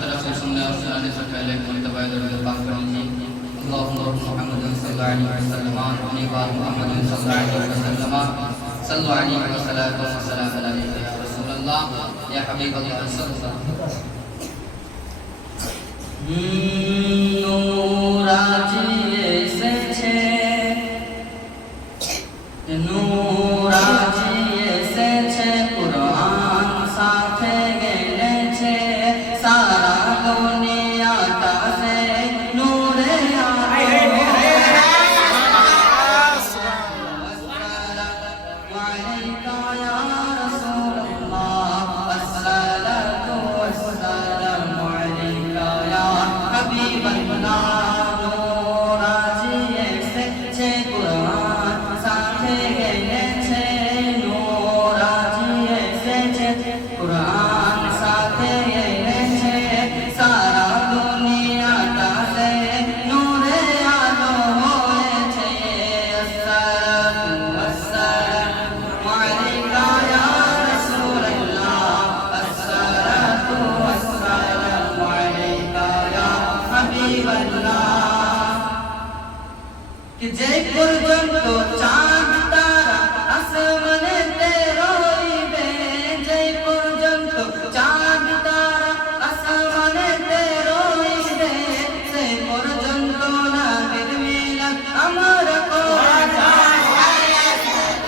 तरफ से सुनने और सुनाने से पहले मुर्तबा दरूद पाक पढ़ लीजिए। अल्लाहुम्मा मुहम्मद सल्लल्लाहु अलैहि वसल्लम अपने बाद मुहम्मद सल्लल्लाहु अलैहि वसल्लम सल्लल्लाहु अलैहि वसल्लम अलैहि या रसूल अल्लाह या हबीब अल्लाह सल्लल्लाहु अलैहि वसल्लम। नूराजी एसेছে नूराजी एसेছে कुरान साथे गेलेছে सारा दुनियाটা से नूरे कि जय पর্যন্ত চাঁদ তারা আসমানেতে রইবে जय পর্যন্ত চাঁদ তারা আসমানেতে রইবে সেই পর্যন্ত নবীর মিলাদ আমার করা যায়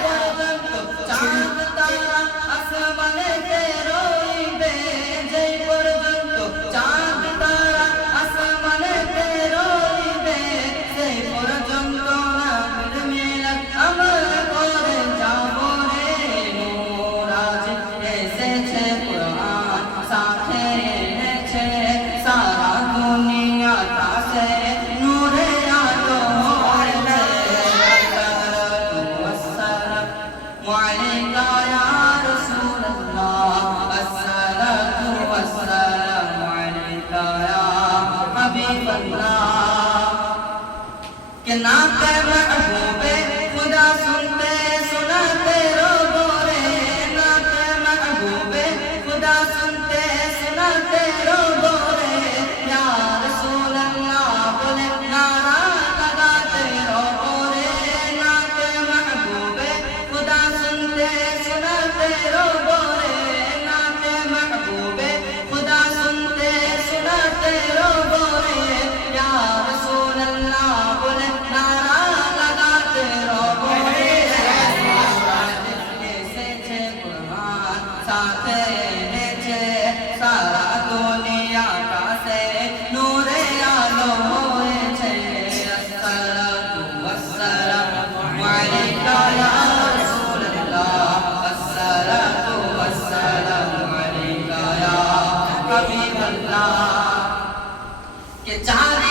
পর্যন্ত চাঁদ তারা আসমানেতে রইবে जय পর্যন্ত চাঁদ তারা আসমানেতে রইবে সেই পর্যন্ত कि नाते महबूबे खुदा सुनते सुनाते रोगो रे नाते महबूबे खुदा सुनते सुनाते रोगो रे या रसूल अल्लाह बोले नारा लगाते रोगो रे नाते महबूबे खुदा सुनते सुनाते रोगो रे नाते महबूबे खुदा सुनते सुनाते रोगो रे या रसूल अल्लाह बोले के चार